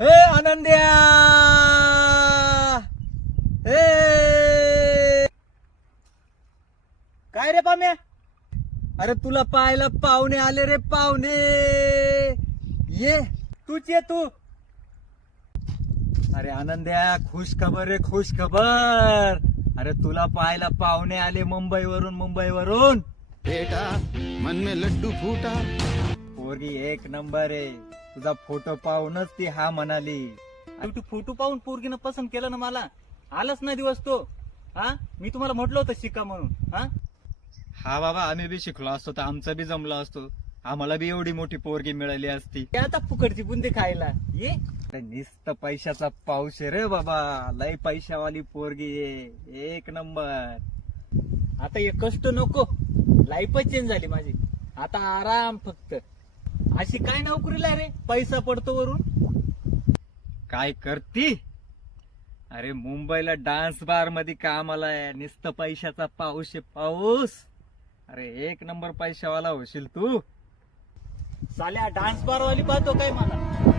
ए आनंद्या, ए काय रे पाम्या? अरे तुला पाहायला पाहुणे आले रे, पाहुणे. ये तूच ये तू. अरे आनंद्या, खुश खबर रे, खुश खबर. अरे तुला पाहायला पाहुणे आले मुंबईवरून. बेटा मन में लड्डू फूटा. पोरगी एक नंबर आहे. तुझा फोटो पाहूनच ती हा म्हणाली. तू फोटो पाहून पोरगीनं पसंत केलं ना मला. आलाच ना दिवस तो. हा, मी तुम्हाला म्हटलं होतं शिका म्हणून. हा बाबा, आम्ही बी शिकलो असतो तर आमचं बी जमलं असतो. आम्हाला बी एवढी मोठी पोरगी मिळाली असती. ते आता फुकटची बुंदी खायला ये. नुसतं पैशाचा पाऊस आहे रे बाबा. लय पैशावाली पोरगी आहे, एक नंबर. आता हे कष्ट नको, लाईफच चेंज झाली माझी. आता आराम फक्त. अशी काय नोकरीला रे, पैसा पडतो वरून. काय करती? अरे मुंबईला डान्स बार मध्ये कामाला आहे. नुसतं पैशाचा पाऊस आहे, पाऊस. अरे एक नंबर पैशावाला होशील तू. साल्या डान्स बार वाली पाहतो काय मला.